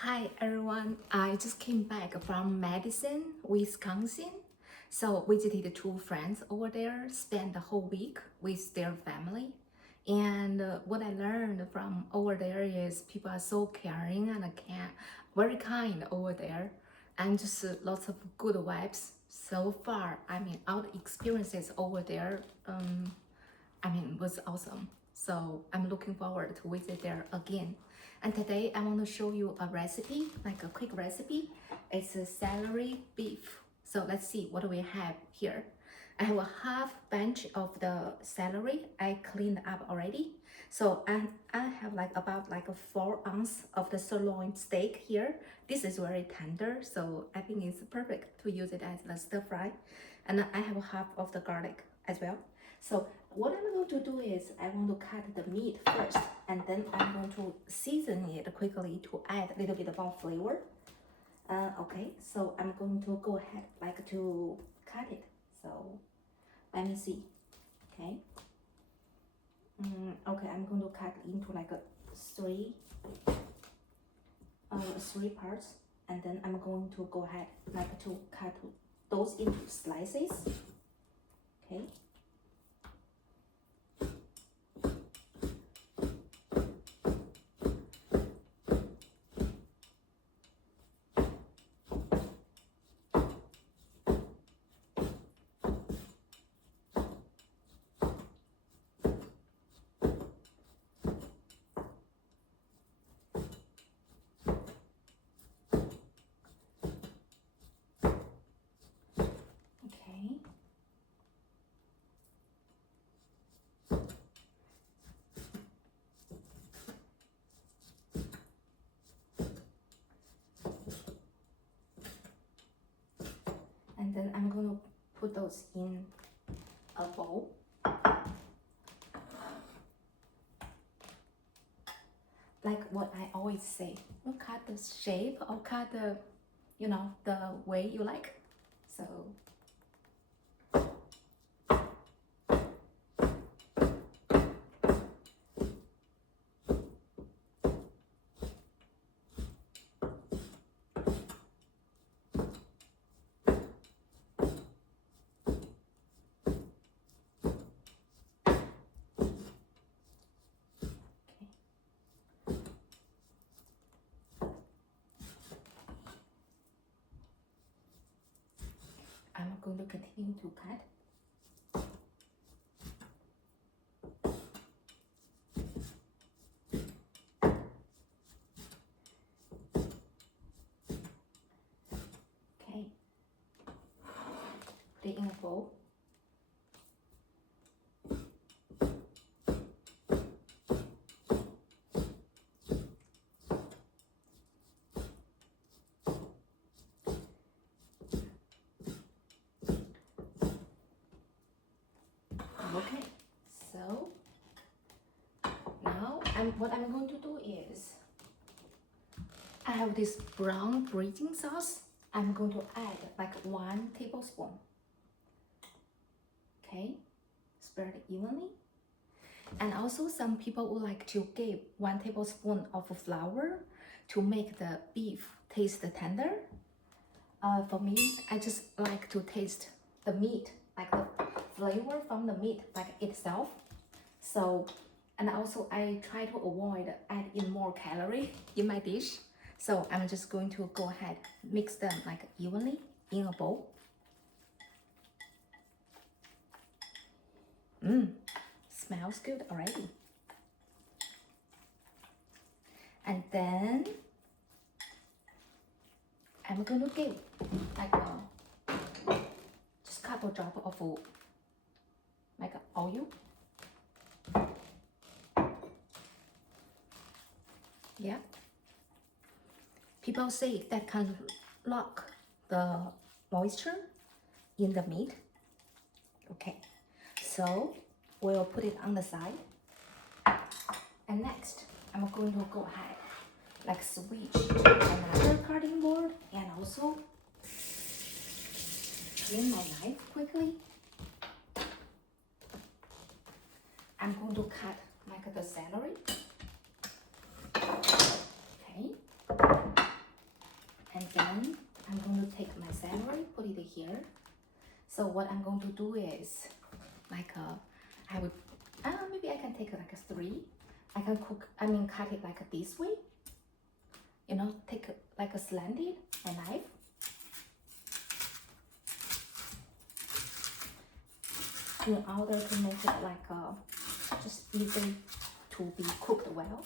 Hi everyone, I just came back from Madison, Wisconsin. So visited two friends over there, spent the whole week with their family. And what I learned from over there is people are so caring and very kind over there, and just lots of good vibes. So far, our experiences over there, was awesome. So I'm looking forward to visit there again. And today I want to show you a recipe, like a quick recipe. It's a celery beef. So let's see what we have here. I have a half bunch of the celery I cleaned up already. So I have about a 4 ounce of the sirloin steak here. This is very tender, so I think it's perfect to use it as the stir fry. And I have half of the garlic as well. So what I'm going to do is I want to cut the meat first, and then I'm going to season it quickly to add a little bit more flavor. Okay, so I'm going to go ahead to cut it. So let me see. Okay. Okay, I'm going to cut into three parts, and then I'm going to go ahead to cut those into slices. Okay. And then I'm going to put those in a bowl. Like what I always say, you cut the shape or cut the way you like. So I'm going to continue to cut. Okay, put it in a bowl. Okay, so now what I'm going to do is I have this brown braising sauce. I'm going to add 1 tablespoon. Okay, spread it evenly. And also some people would like to give 1 tablespoon of flour to make the beef taste tender. For me, I just like to taste the meat, like the flavor from the meat itself. So, and also I try to avoid adding more calorie in my dish. So I'm just going to go ahead, mix them evenly in a bowl. Smells good already. And then I'm going to give just a couple drops of oil. Yeah. People say that can lock the moisture in the meat. Okay, so we'll put it on the side. And next, I'm going to go ahead, switch to another cutting board and also clean my knife quickly. I'm going to cut the celery. Okay. here. So what I'm going to do is like I would maybe I can take like a 3. I can cut it like this way. You know, take like a slanted a knife. In order to make it like just easy to be cooked well.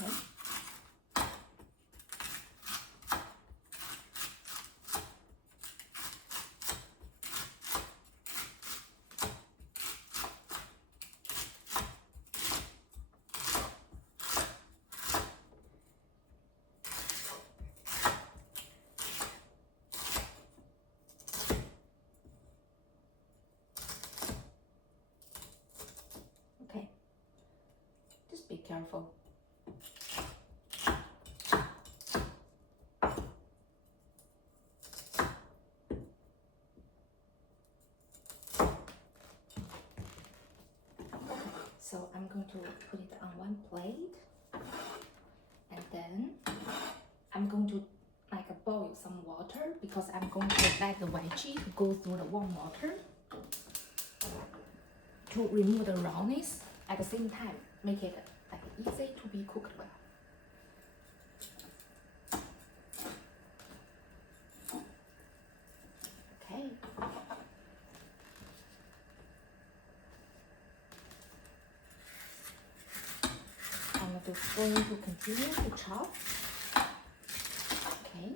Okay. Okay. Just be careful. So I'm going to put it on one plate, and then I'm going to like boil some water because I'm going to let the veggie go through the warm water to remove the rawness. At the same time, make it like easy to be cooked well. Okay. I'm going to continue to chop. Okay.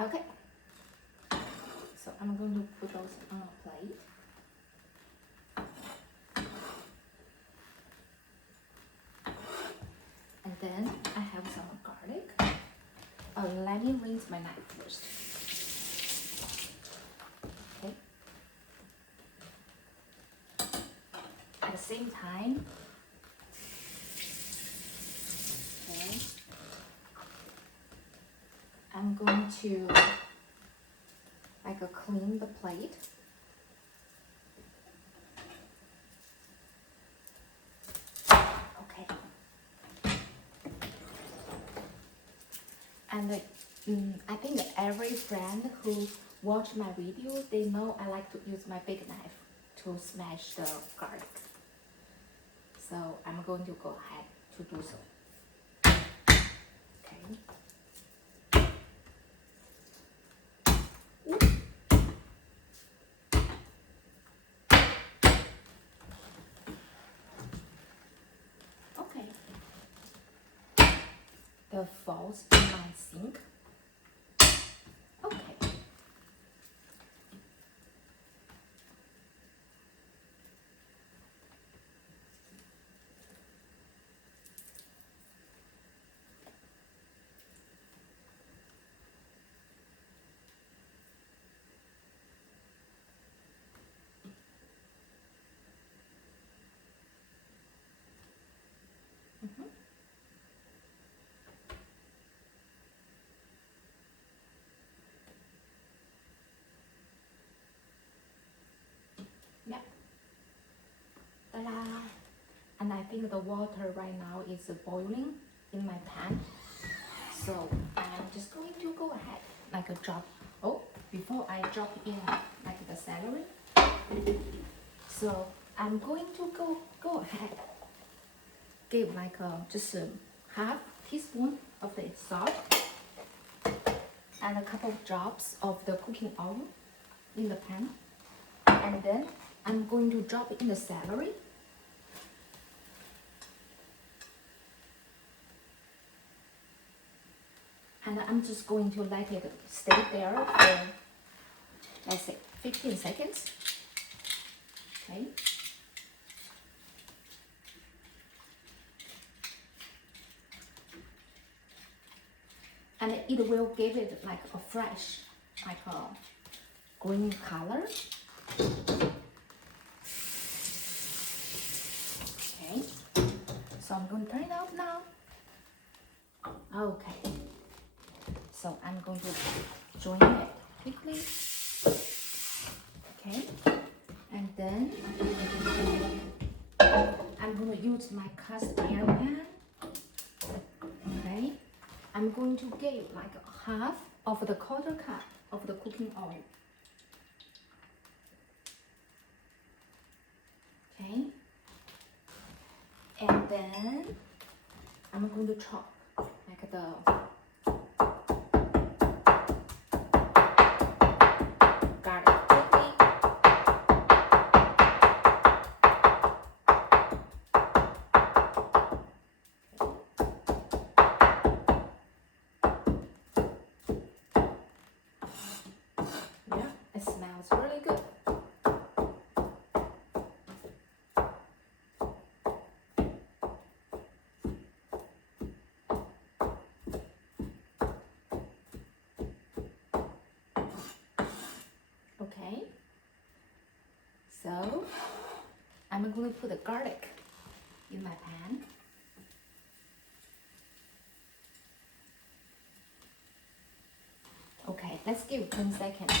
Okay, so I'm going to put those on a plate. And then I have some garlic. Let me rinse my knife first. Okay. At the same time, okay, I'm going to like clean the plate. Okay. And I think every friend who watch my video, they know I like to use my big knife to smash the garlic. So I'm going to go ahead to do so. Okay. Okay. The falls in my sink. Okay. Yeah. Ta-da! And I think the water right now is boiling in my pan. So I'm just going to go ahead, like a drop. Oh, before I drop in like the celery. So I'm going to go ahead, give like just a half teaspoon of the salt and a couple of drops of the cooking oil in the pan. And then I'm going to drop in the celery. And I'm just going to let it stay there for, let's say, 15 seconds. Okay. And it will give it like a fresh, like a green color. Okay, so I'm going to turn it off now. Okay, so I'm going to join it quickly. Okay, and then I'm going to use my cast iron pan. Okay, I'm going to give like half of the quarter cup of the cooking oil. Okay, and then I'm going to chop like the garlic quickly. Yeah, it smells really good. Okay, so I'm going to put the garlic in my pan. Okay, let's give 10 seconds.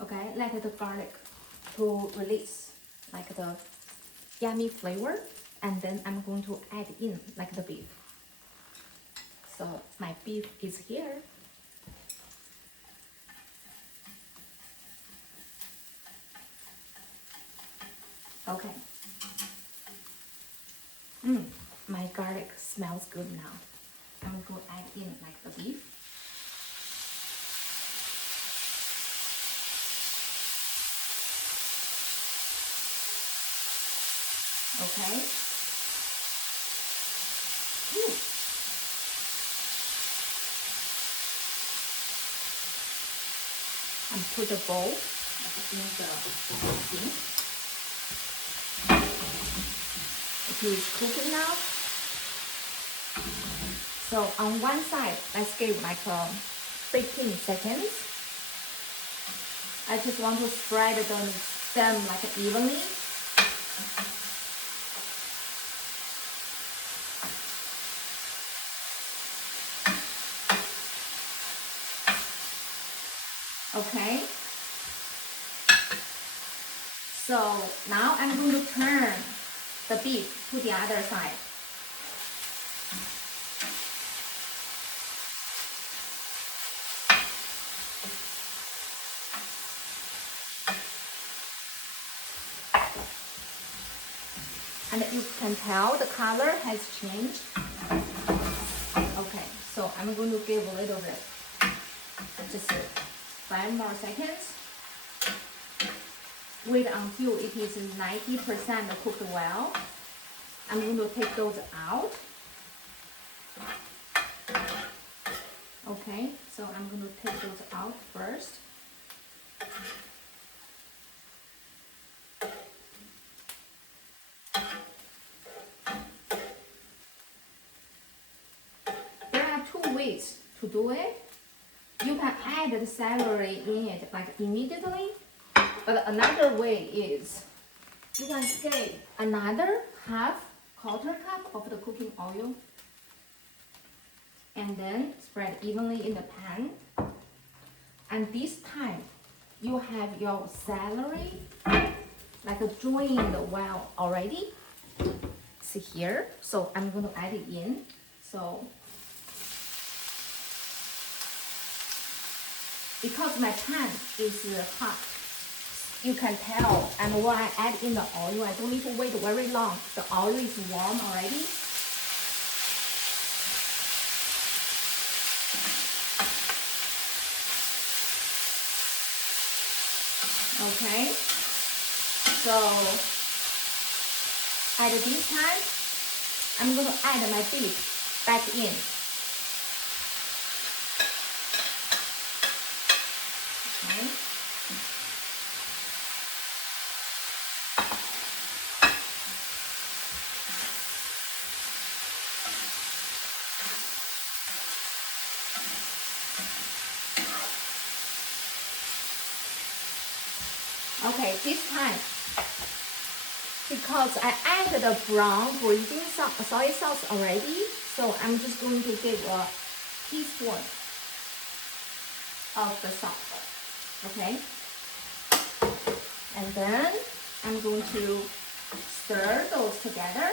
Okay, let the garlic to release like the yummy flavor, and then I'm going to add in like the beef. So my beef is here. Okay. My garlic smells good now. I'm going to add in like the beef. Okay. And put the bowl in the sink. It is cooking now. So on one side, let's give like 15 seconds. I just want to spread them like evenly. Okay. So now I'm going to turn the beef to the other side. And you can tell the color has changed. Okay, so I'm going to give a little bit, just 5 more seconds. Wait until it is 90% cooked well. I'm going to take those out. Okay, so I'm going to take those out first. There are 2 ways to do it. You can add the celery in it like immediately, but another way is you can get another quarter cup of the cooking oil and then spread evenly in the pan. And this time you have your celery like joined well already. See here, so I'm going to add it in. So because my pan is hot, you can tell, and when I add in the oil, I don't need to wait very long. The oil is warm already. Okay, so at this time, I'm going to add my beef back in. Okay, this time, because I added the brown braising soy sauce already, so I'm just going to give a teaspoon of the salt, okay? And then I'm going to stir those together.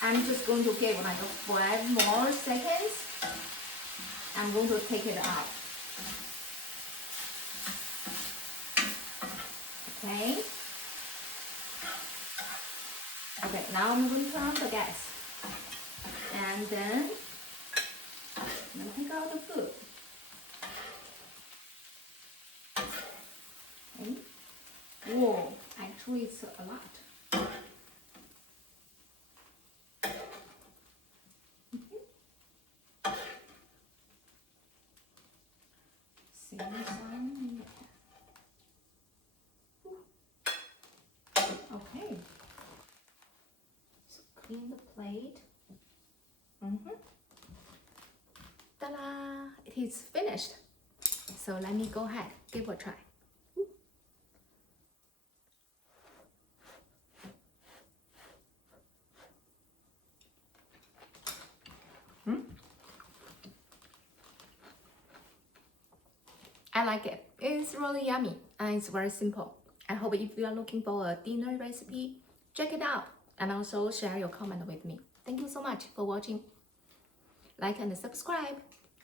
I'm just going to give like 5 more seconds. I'm going to take it out. Okay. Okay, now I'm going to turn on the gas. And then I'm going to take out the food. Okay. Whoa, actually it's a lot. See some. Okay. So clean the plate. Ta-da! It is finished. So let me go ahead, give it a try. I like it. It's really yummy and it's very simple. I hope if you are looking for a dinner recipe, check it out and also share your comment with me. Thank you so much for watching. Like and subscribe.